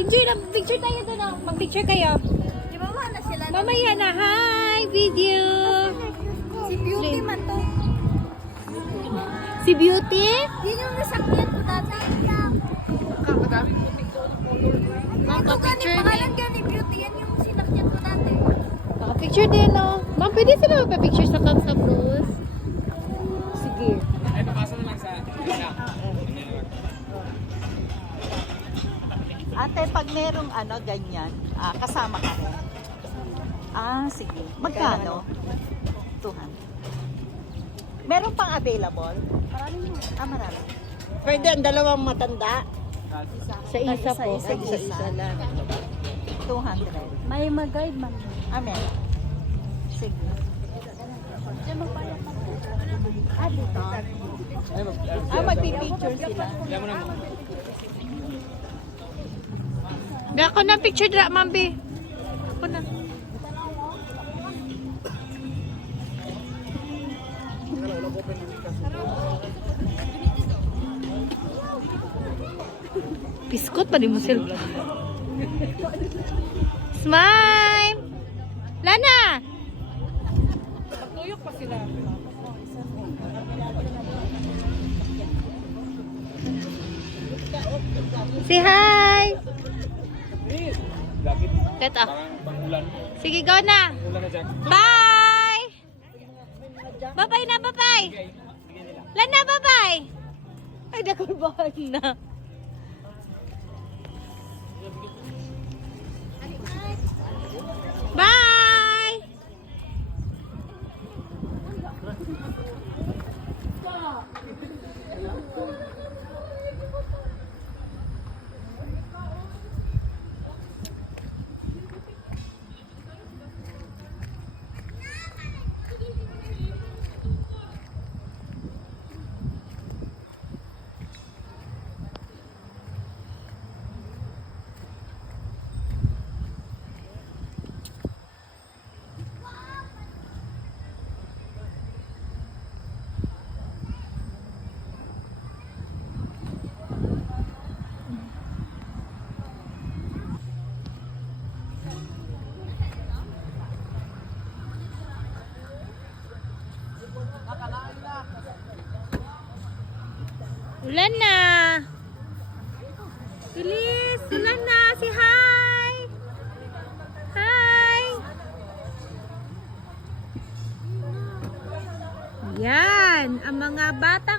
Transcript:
Enjoy na. Picture tayo doon. Mag-picture kayo. Di ba wala na sila? Mamaya na. Hi! Video! Si Beauty man to. Si Beauty? Yun yung nasakyan ko dati. Ito Picture gani, pangalan gani Beauty. Yan yung sinakyan ko dati. Picture din, no? Ma'am, pwede sila magpa-picture sa Kamsa Bros? Sige. Ay, papasok na lang sa... Ate, pag merong ano, ganyan, kasama ka rin. Sige. Magkano? 200. Meron pang available? Marami mo. Marami. Pwede ang dalawang matanda. Sa isa po. Isa lang. 200. May mag-guide man. Amen. Sige. Dito. Magpipicture sila. Kaya mo na. Ako na picture dra, Ma'am B. Ako na. Piskot pa din mo sila. Smile! Lana! Magtuyok pa sila. Say hi! Bakit? Teto. Parang pangulan. Sige, go na! Ulan na dyan. Bye! Bye-bye na, bye-bye! Lana, bye-bye! Ay, nakurbahan na. Bye! Ulan na. Bilis, ulan na. Si hi. Hi. Yan, ang mga bata